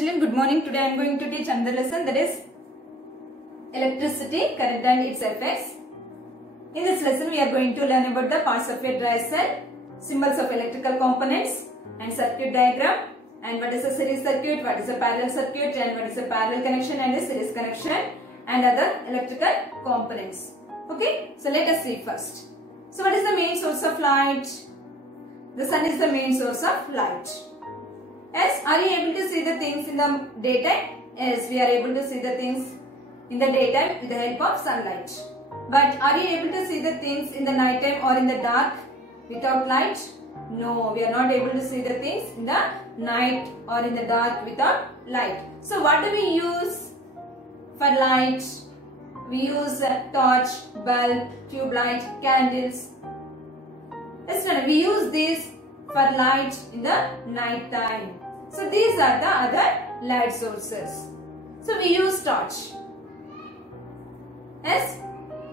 children, good morning. Today I am going to teach another lesson, that is electricity, current and its effects. In this lesson we are going to learn about the parts of a dry cell, symbols of electrical components and circuit diagram, and what is a series circuit, what is a parallel circuit, and what is a parallel connection and a series connection, and other electrical components. Okay, so let us see first. So what is the main source of light? The sun is the main source of light. Yes, are you able to see the things in the daytime? Yes, we are able to see the things in the daytime with the help of sunlight. But are you able to see the things in the night time or in the dark without light? No, we are not able to see the things in the night or in the dark without light. So what do we use for light? We use a torch, bulb, tube light, candles. Yes, we use these for light in the night time. So these are the other light sources. So we use torch. Yes.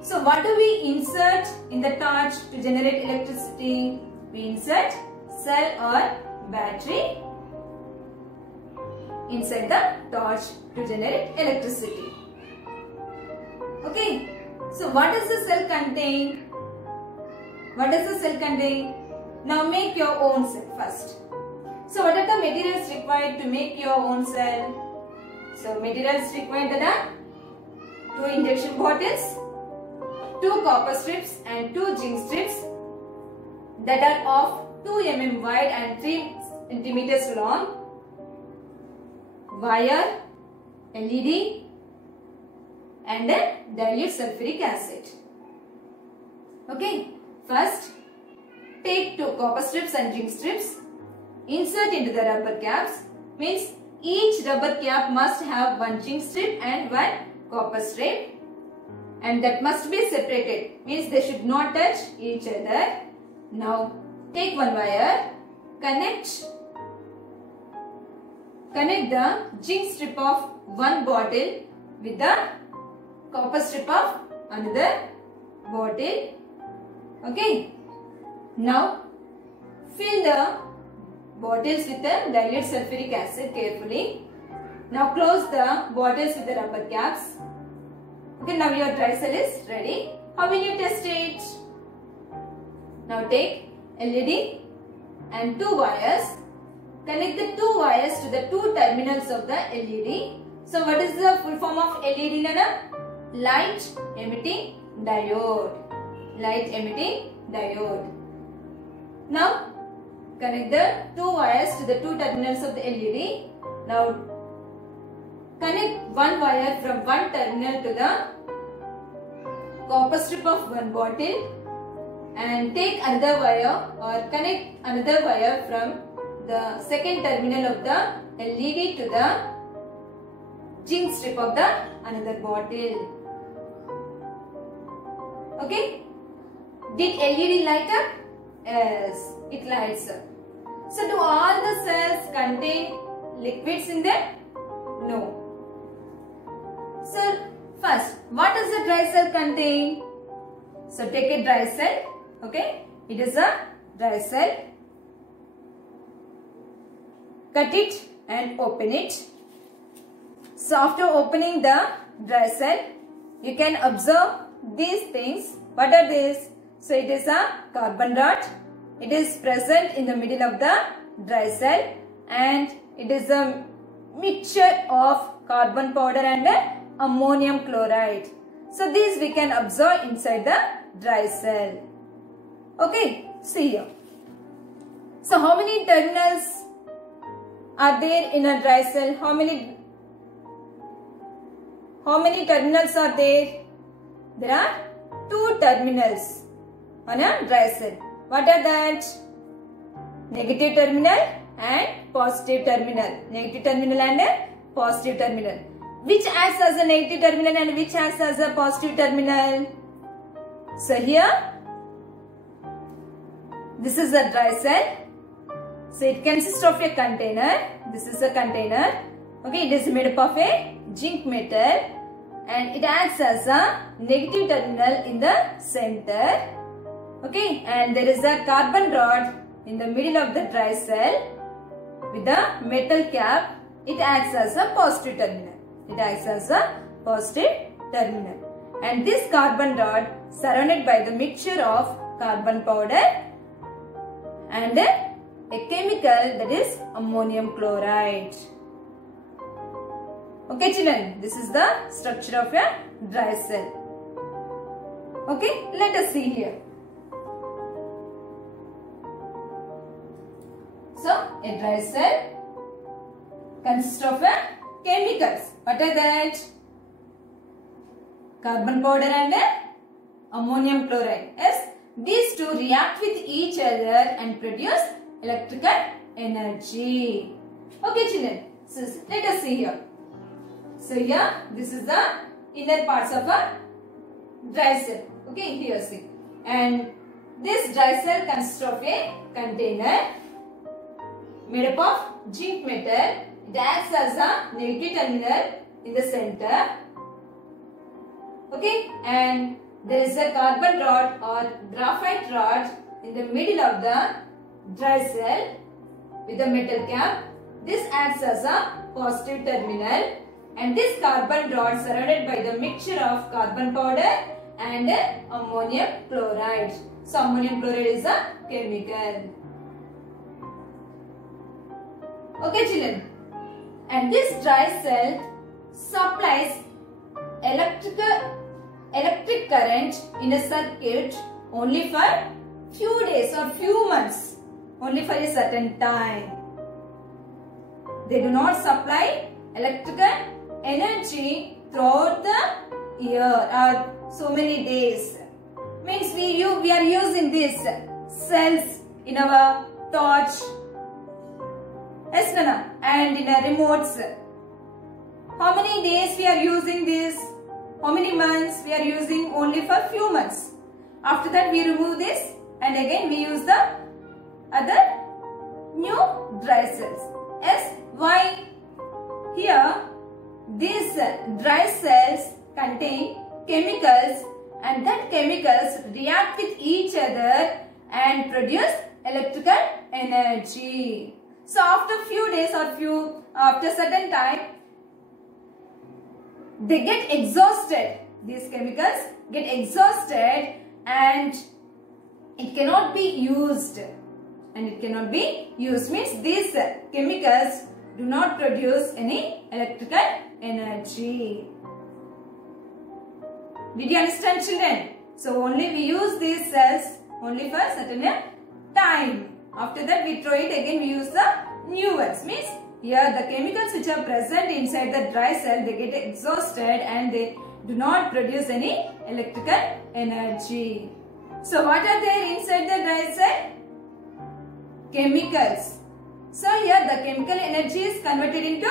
So what do we insert in the torch to generate electricity? We insert cell or battery inside the torch to generate electricity. Okay. So what does the cell contain? What does the cell contain? Now make your own cell first. So what are the materials required to make your own cell? So materials required are 2 injection bottles, 2 copper strips and 2 zinc strips that are of 2 mm wide and 3 centimeters long, wire, LED and a dilute sulfuric acid. Okay, first take 2 copper strips and zinc strips, insert into the rubber caps, means each rubber cap must have 1 zinc strip and 1 copper strip, and that must be separated, means they should not touch each other. Now take 1 wire, connect the zinc strip of 1 bottle with the copper strip of another bottle. Okay. Now fill the bottles with the dilute sulfuric acid carefully. Now close the bottles with the rubber caps. Okay, now your dry cell is ready. How will you test it? Now take LED and 2 wires. Connect the 2 wires to the 2 terminals of the LED. So what is the full form of LED, Nana? Light emitting diode. Light emitting diode. Now connect the 2 wires to the 2 terminals of the LED. Now connect 1 wire from 1 terminal to the copper strip of 1 bottle and take another wire or connect another wire from the second terminal of the LED to the zinc strip of the another bottle. Okay? Did LED light up? Yes, it lights up. So do all the cells contain liquids in them? No. So first, what does the dry cell contain? So take a dry cell. Okay, it is a dry cell. Cut it and open it. So after opening the dry cell, you can observe these things. What are these? So it is a carbon rod. It is present in the middle of the dry cell and it is a mixture of carbon powder and ammonium chloride. So these we can observe inside the dry cell. Okay, see here. So how many terminals are there in a dry cell? How many terminals are there? There are 2 terminals on a dry cell. What are that? Negative terminal and positive terminal. Negative terminal and a positive terminal. Which acts as a negative terminal and which acts as a positive terminal? So here, this is a dry cell. So it consists of a container. This is a container. Okay, it is made up of a zinc metal and it acts as a negative terminal in the center. Okay, and there is a carbon rod in the middle of the dry cell with a metal cap it acts as a positive terminal. It acts as a positive terminal. And this carbon rod surrounded by the mixture of carbon powder and a chemical, that is ammonium chloride. Okay children, this is the structure of a dry cell. Okay, let us see here. So, a dry cell consists of chemicals. What are that? Carbon powder and ammonium chloride. Yes, these two react with each other and produce electrical energy. Okay children, so let us see here. So here, this is the inner parts of a dry cell. Okay, here see. And this dry cell consists of a container made up of zinc metal. It acts as a negative terminal in the center. Okay, and there is a carbon rod or graphite rod in the middle of the dry cell with a metal cap. This acts as a positive terminal, and this carbon rod surrounded by the mixture of carbon powder and ammonium chloride. So ammonium chloride is a chemical. Okay children, and this dry cell supplies electric current in a circuit only for few days or few months, only for a certain time. They do not supply electrical energy throughout the year or so many days. Means we are using these cells in our torch, yes, Nana, and in our remotes. How many days we are using this? How many months? We are using only for few months. After that we remove this and again we use the other new dry cells. Yes, why? Here these dry cells contain chemicals, and that chemicals react with each other and produce electrical energy. So after few days or after certain time, they get exhausted. These chemicals get exhausted and it cannot be used. And it cannot be used means these chemicals do not produce any electrical energy. Did you understand children? So only we use these cells only for certain time. After that we throw it again, we use the new ones. Means here the chemicals which are present inside the dry cell, they get exhausted and they do not produce any electrical energy. So what are there inside the dry cell? Chemicals. So here the chemical energy is converted into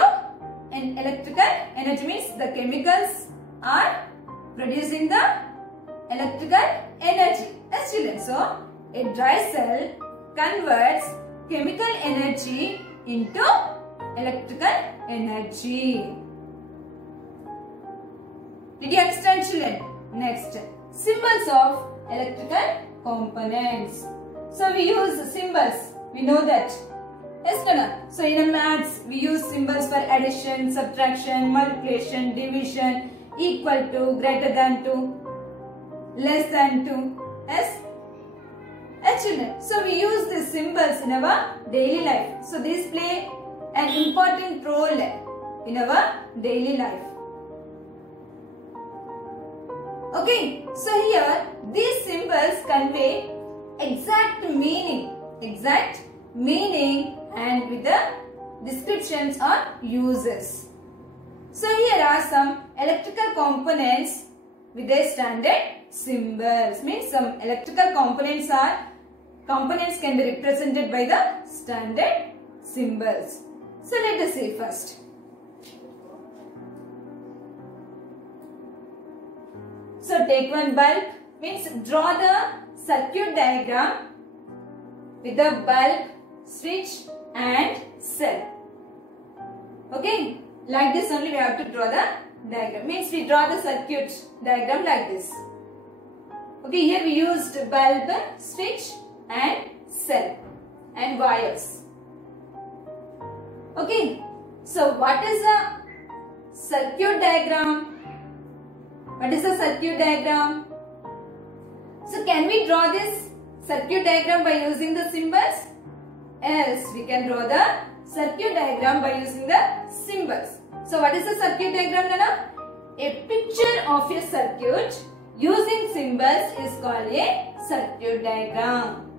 an electrical energy, means the chemicals are producing the electrical energy. Yes children, so a dry cell converts chemical energy into electrical energy. Did you understand children? Next, symbols of electrical components. So we use symbols, we know that. Yes, Nana. So in a maths, we use symbols for addition, subtraction, multiplication, division, equal to, greater than to, less than to. Yes? Children, so we use these symbols in our daily life. So these play an important role in our daily life. Okay, so here these symbols convey exact meaning and with the descriptions or uses. So here are some electrical components with their standard symbols. Means some electrical components can be represented by the standard symbols. So let us see first. So take one bulb, means draw the circuit diagram with the bulb, switch and cell. Okay, like this only we have to draw the diagram. Means we draw the circuit diagram like this. Okay, here we used bulb, switch and cell and wires. Okay, So what is a circuit diagram? What is a circuit diagram? So can we draw this circuit diagram by using the symbols? Yes, we can draw the circuit diagram by using the symbols. So what is the circuit diagram, Nana? A picture of a circuit using symbols is called a circuit diagram.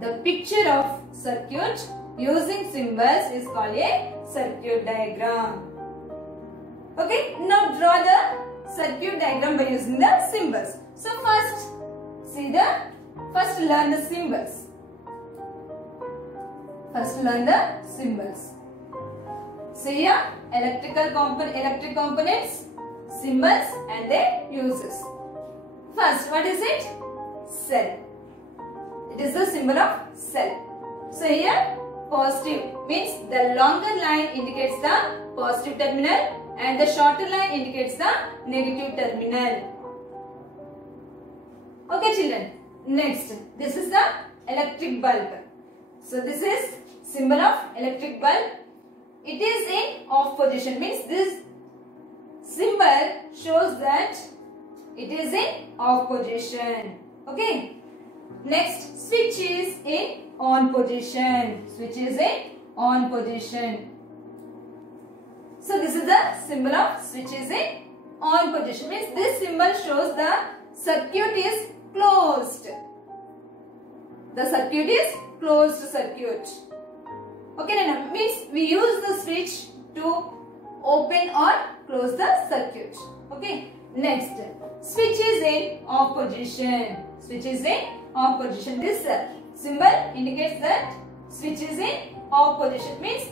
The picture of circuit using symbols is called a circuit diagram. Okay, now draw the circuit diagram by using the symbols. So first learn the symbols. First learn the symbols. See here, electric components, symbols and their uses. First, what is it? Cell. It is the symbol of cell. So here, positive means the longer line indicates the positive terminal and the shorter line indicates the negative terminal. Okay children, next, this is the electric bulb. So this is symbol of electric bulb. It is in off position, means this symbol shows that it is in off position. Okay. Next, switch is in on position. Switch is in on position. So this is the symbol of switch is in on position. Means this symbol shows the circuit is closed. The circuit is closed circuit. Okay, Nana, means we use the switch to open or close the circuit. Okay. Next, switch is in off position. Switch is in off position. This symbol indicates that switch is in off position. Means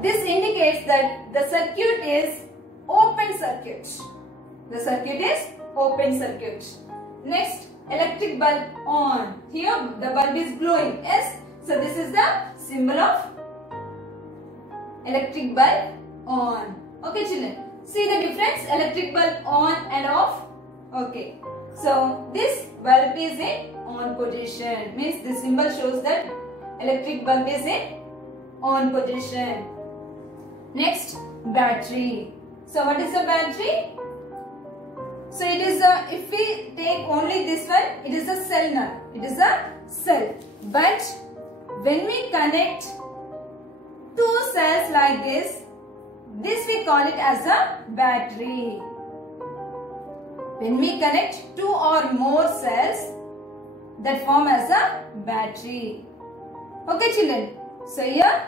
this indicates that the circuit is open circuit. The circuit is open circuit. Next, electric bulb on. Here the bulb is glowing. Yes. So this is the symbol of electric bulb on. Okay children. See the difference? Electric bulb on and off. Okay. So this bulb is in on position. Means this symbol shows that electric bulb is in on position. Next, battery. So what is a battery? So it is a, if we take only this one, it is a cell now. It is a cell. But when we connect two cells like this we call it as a battery. When we connect two or more cells, that form as a battery. Okay children. So here,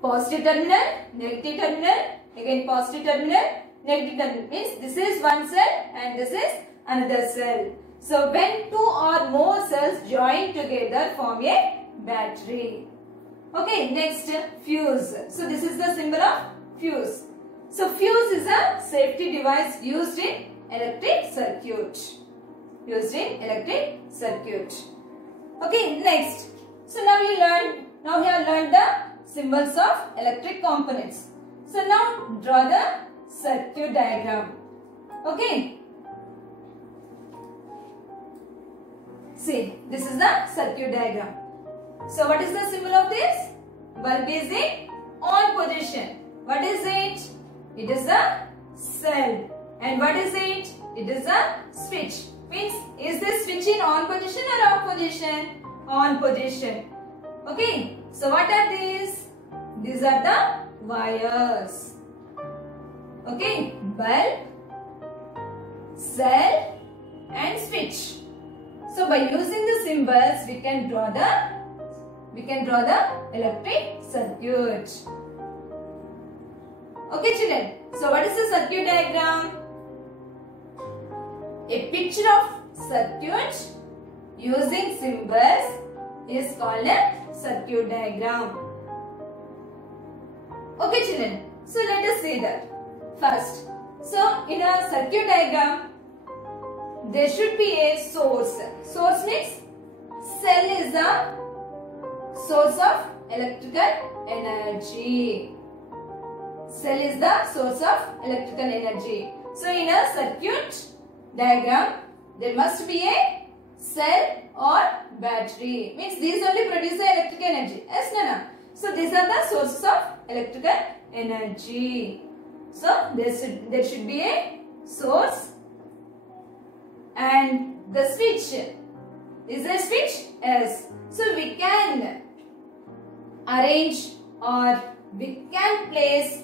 positive terminal, negative terminal, again positive terminal, negative terminal. Means this is one cell and this is another cell. So when two or more cells join together form a battery. Okay, next, fuse. So this is the symbol of fuse. So fuse is a safety device used in electric circuit. Used in electric circuit. Okay, next. So now we have learned the symbols of electric components. So now draw the circuit diagram. Okay. See, this is the circuit diagram. So what is the symbol of this? Bulb is in on position. What is it? It is a cell. And what is it? It is a switch. Means, is this switch in on position or off position? On position. Okay. So what are these? These are the wires. Okay. Bulb, cell and switch. So by using the symbols, we can draw the electric circuit. Okay children. So what is the circuit diagram? A picture of circuit using symbols is called a circuit diagram. Okay children. So let us see that. First, so in a circuit diagram, there should be a source. Source means cell is the source of electrical energy. Cell is the source of electrical energy. So in a circuit diagram, there must be a cell or battery. Means these only produce the electrical energy. Yes, Nana? So these are the sources of electrical energy. So there should be a source, and the switch. Is there a switch? Yes. So we can arrange or we can place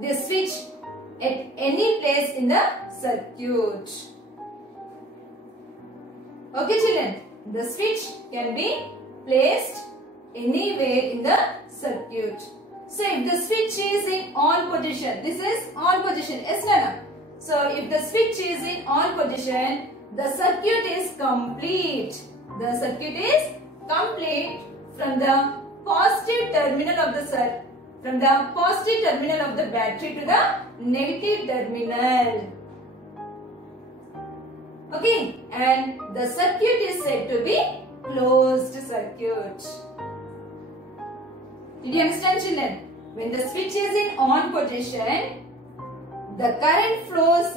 the switch at any place in the circuit. Okay, children. The switch can be placed anywhere in the circuit. So if the switch is in on position, this is on position. Yes, Nana? So if the switch is in on position, the circuit is complete. The circuit is complete from the positive terminal of the battery to the negative terminal. Okay, and the circuit is said to be closed circuit. Did you understand, children? When the switch is in on position, the current flows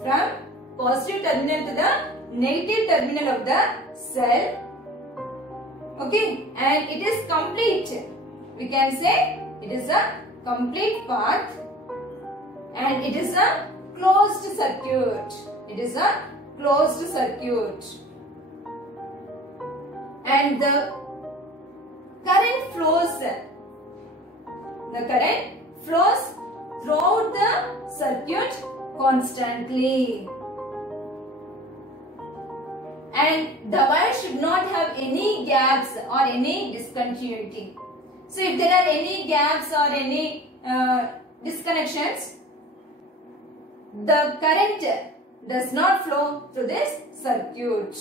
from positive terminal to the negative terminal of the cell. Okay, and it is complete. We can say it is a complete path, and it is a closed circuit. It is a closed circuit. And the current flows throughout the circuit constantly. And the wire should not have any gaps or any discontinuity. So if there are any gaps or any disconnections, the current does not flow through this circuit.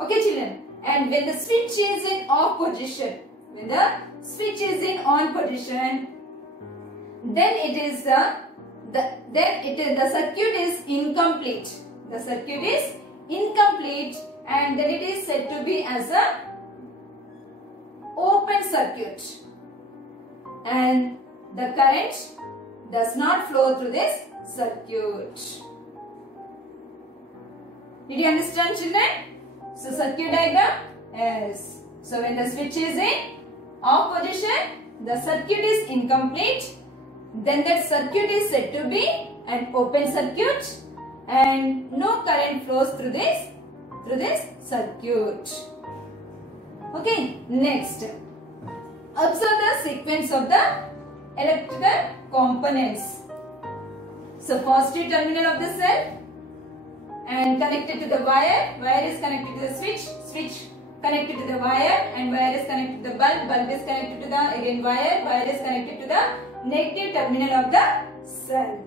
Okay, children. And when the switch is in off position, when the switch is in on position, then the circuit is incomplete. The circuit is incomplete, and then it is said to be as a open circuit, and the current does not flow through this circuit. Did you understand, children? So circuit diagram. Yes. So when the switch is in off position, the circuit is incomplete. Then that circuit is said to be an open circuit, and no current flows through this circuit. Okay. Next, observe the sequence of the electrical components. So positive terminal of the cell and connected to the wire. Wire is connected to the switch. Switch connected to the wire, and wire is connected to the bulb. Bulb is connected to the again wire. Wire is connected to the negative terminal of the cell.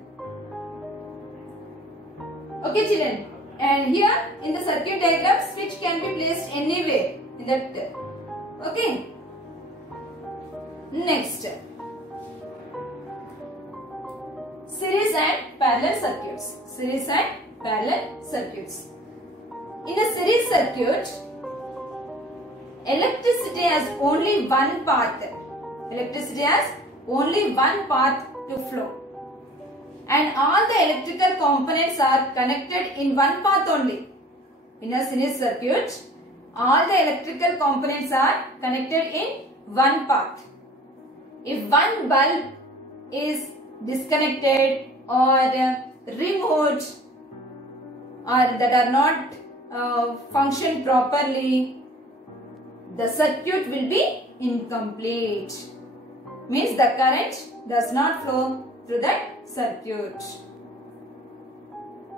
Okay, children. And here in the circuit diagram, switch can be placed anywhere in that. Okay. Next, series and parallel circuits. Series and parallel circuits. In a series circuit, electricity has only one path. Electricity has only one path to flow, and all the electrical components are connected in one path only. In a series circuit, all the electrical components are connected in one path. If one bulb is disconnected or removed or that are not function properly, the circuit will be incomplete. Means the current does not flow through that circuit.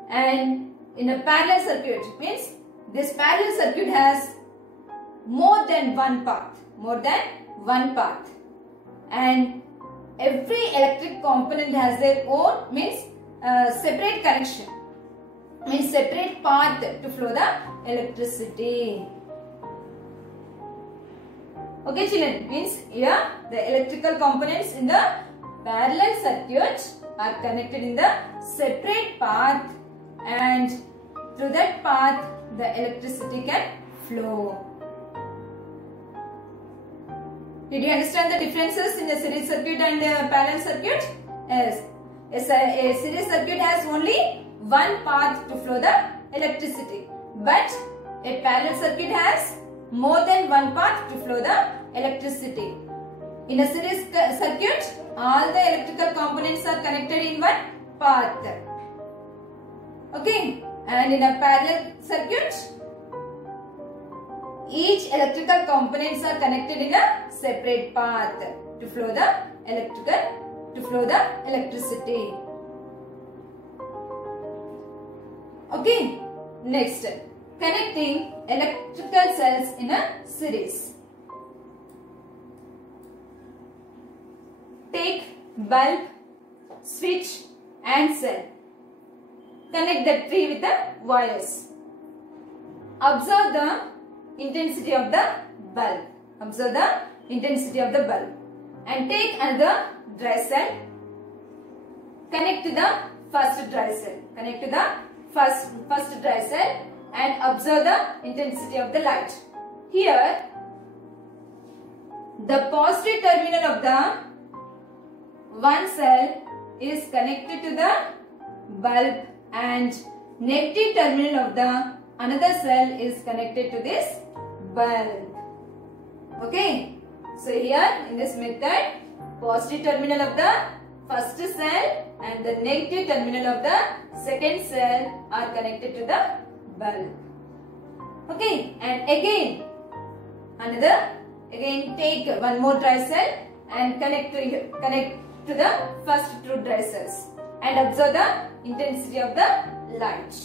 And in a parallel circuit, means this parallel circuit has more than one path. And every electric component has their own, means separate connection, means separate path to flow the electricity. Okay, children, means here the electrical components in the parallel circuit are connected in the separate path, and through that path the electricity can flow. Did you understand the differences in a series circuit and a parallel circuit? Yes. A series circuit has only one path to flow the electricity. But a parallel circuit has more than one path to flow the electricity. In a series circuit, all the electrical components are connected in one path. Okay, and in a parallel circuit, each electrical components are connected in a separate path to flow the electricity. Okay, next, connecting electrical cells in a series. Take bulb, switch and cell. Connect the tree with the wires. Observe the intensity of the bulb. Observe the intensity of the bulb. And take another dry cell. Connect to the first dry cell. Connect to the first dry cell and observe the intensity of the light. Here, the positive terminal of the one cell is connected to the bulb and negative terminal of the another cell is connected to this bulb. Okay. So here in this method, positive terminal of the first cell and the negative terminal of the second cell are connected to the bulb. Okay. And again take one more dry cell and connect to the first two dry cells and observe the intensity of the light.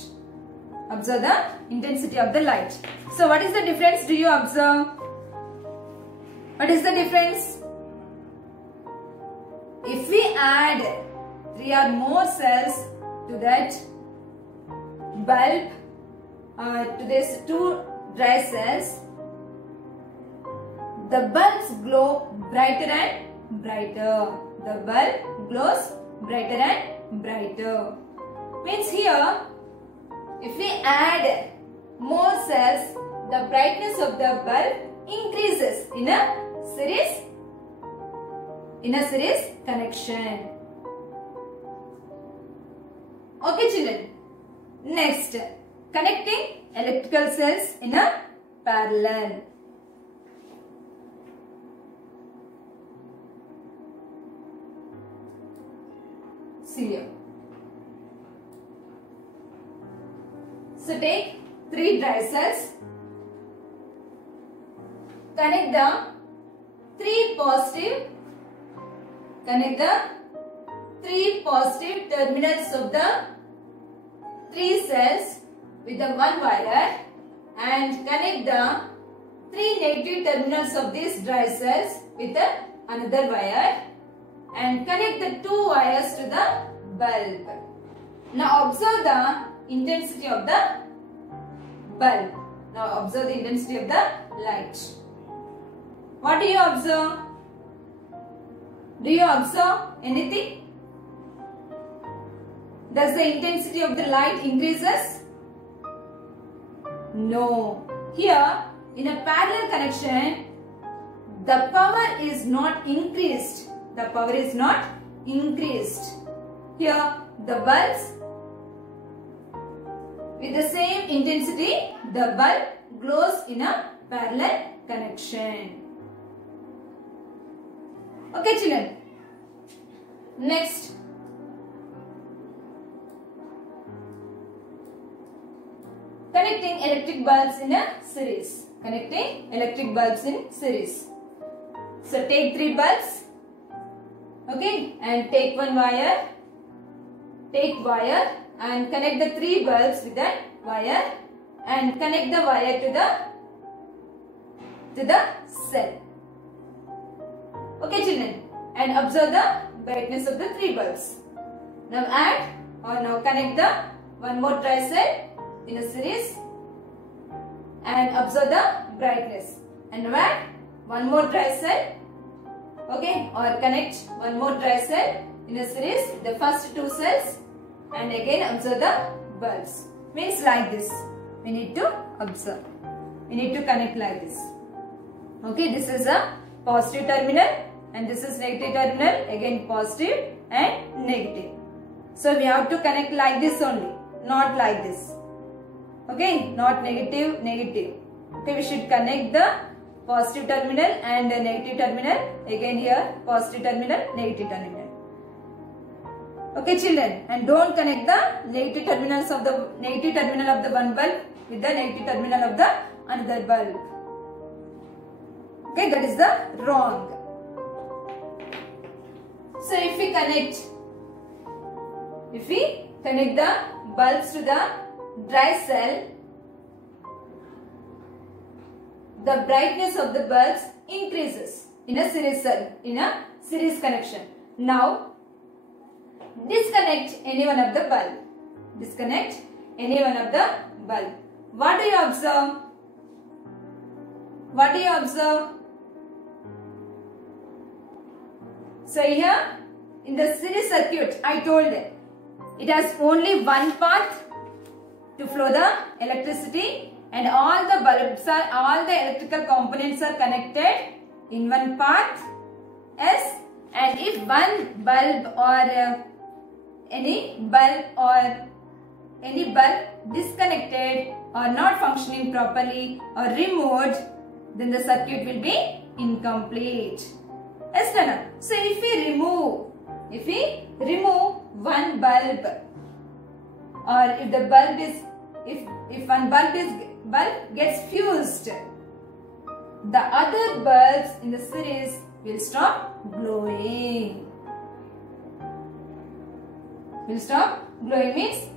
Observe the intensity of the light. So what is the difference? Do you observe? What is the difference? If we add 3 or more cells to that bulb, to these 2 dry cells, the bulbs glow brighter and brighter. The bulb glows brighter and brighter. Means here, if we add more cells, the brightness of the bulb increases in a series connection. Okay children. Next, connecting electrical cells in a parallel. See here. So take 3 dry cells. Connect the 3 positive terminals of the 3 cells with the one wire and connect the 3 negative terminals of these dry cells with another wire and connect the 2 wires to the bulb. Now observe the intensity of the bulb. Now observe the intensity of the light. What do you observe? Do you observe anything? Does the intensity of the light increases? No. Here in a parallel connection, the power is not increased. The power is not increased. Here the bulbs with the same intensity, the bulb glows in a parallel connection. Okay children. Next, connecting electric bulbs in a series. Connecting electric bulbs in series. So take 3 bulbs. Okay, and take one wire. Take wire and connect the 3 bulbs with that wire and connect the wire to the cell. Okay children, and observe the brightness of the 3 bulbs. Now connect the one more dry cell in a series and observe the brightness. And now add one more dry cell. Okay, or connect one more dry cell in a series, the first 2 cells, and again observe the bulbs. Means like this. We need to observe. We need to connect like this. Okay, this is a positive terminal and this is negative terminal, again positive and negative. So we have to connect like this only, not like this. Okay, not negative, negative. Okay, we should connect the positive terminal and the negative terminal. Again here, positive terminal, negative terminal. Okay, children, and don't connect the negative terminal of the one bulb with the negative terminal of the another bulb. Okay, that is the wrong. So if we connect the bulbs to the dry cell, the brightness of the bulbs increases in a series connection. Now disconnect any one of the bulb. Disconnect any one of the bulb. What do you observe? What do you observe? So here in the series circuit, I told it has only one path to flow the electricity, and all the electrical components are connected in one path S. And if one bulb or any bulb disconnected or not functioning properly or removed, then the circuit will be incomplete. Yes, Nana. So if we remove one bulb, or if the bulb is if one bulb gets fused, the other bulbs in the series will stop glowing. Will stop glowing means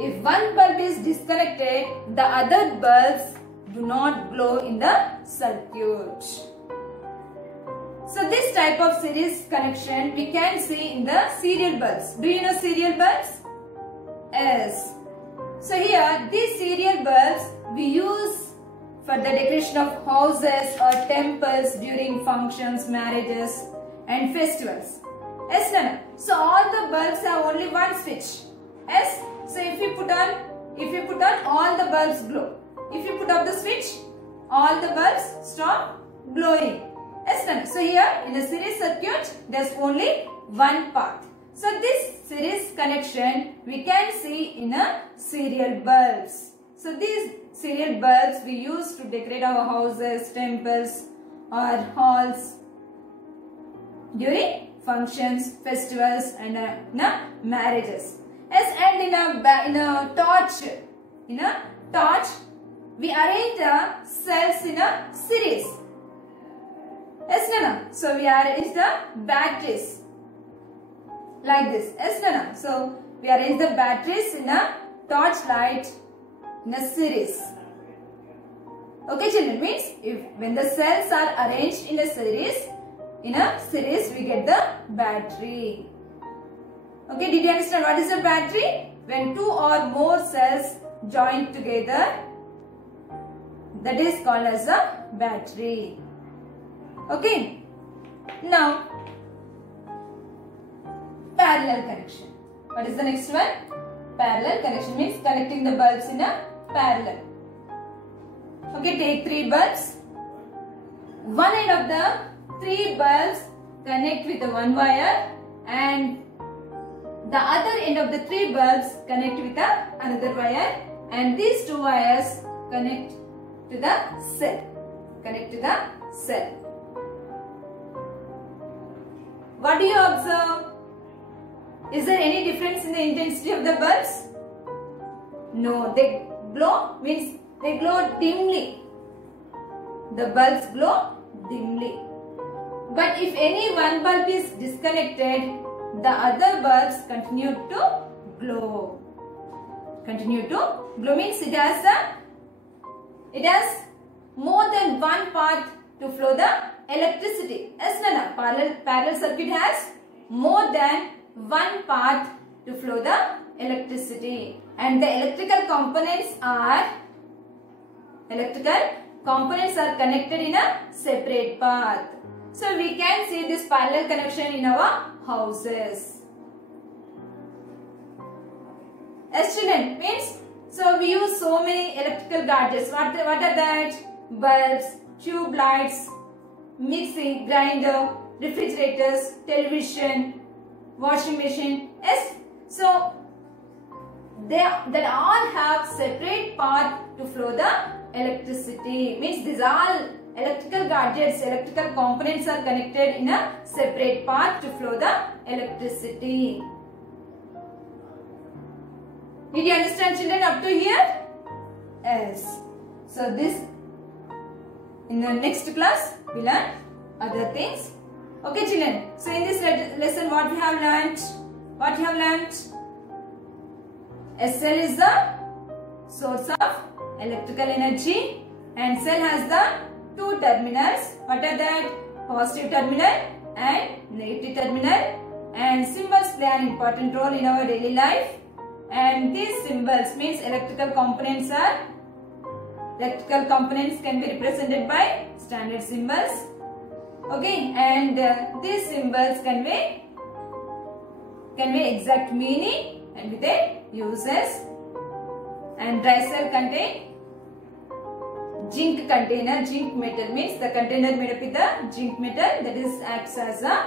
if one bulb is disconnected, the other bulbs do not glow in the circuit. So this type of series connection we can see in the serial bulbs. Do you know serial bulbs? Yes. So here these serial bulbs we use for the decoration of houses or temples during functions, marriages and festivals. Yes, Nana. So all the bulbs have only one switch. Yes. So if you put on all the bulbs glow. If you put off the switch, all the bulbs stop glowing. Yes, Nana. So here in the series circuit, there is only one path. So this series connection we can see in a serial bulbs. So these serial bulbs we use to decorate our houses, temples or halls during functions, festivals and marriages. Yes, and in a torch we arrange the cells in a series. Yes, Nana. So we arrange the batteries like this. Yes, Nana. So we arrange the batteries in a torch light in a series. Okay, children, means when the cells are arranged in a series we get the battery. Okay, did you understand what is a battery? When two or more cells join together, that is called as a battery. Okay. Now, parallel connection. What is the next one? Parallel connection means connecting the bulbs in a parallel. Okay, take three bulbs. One end of the three bulbs connect with one wire and the other end of the three bulbs connect with another wire, and these two wires connect to the cell. What do you observe? Is there any difference in the intensity of the bulbs? No, they glow means they glow dimly. The bulbs glow dimly. But if any one bulb is disconnected, the other bulbs continue to glow. Continue to glow means it has more than one path to flow the electricity. Yes, Nana. Parallel circuit has more than one path to flow the electricity, and the electrical components are connected in a separate path. So we can see this parallel connection in our houses. Yes, children, means so we use so many electrical gadgets. What are that? Bulbs, tube lights, mixing, grinder, refrigerators, television, washing machine. Yes. So that all have separate path to flow the electricity. Means these all electrical gadgets, electrical components are connected in a separate path to flow the electricity. Did you understand, children, up to here? Yes. So this, in the next class we learn other things. Okay, children. So in this lesson, what we have learnt? What you have learnt? SL is the source of electrical energy, and cell has the two terminals. What are that? Positive terminal and negative terminal. And symbols play an important role in our daily life. And these symbols means electrical components can be represented by standard symbols. Okay, and these symbols convey exact meaning and with their uses. And dry cell contain zinc container. Zinc metal means the container made up with the zinc metal, that is acts as a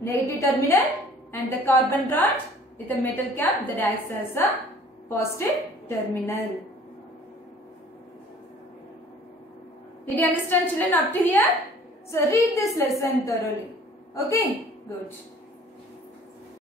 negative terminal, and the carbon rod with a metal cap that acts as a positive terminal. Did you understand, children, up to here? So read this lesson thoroughly. Okay, good.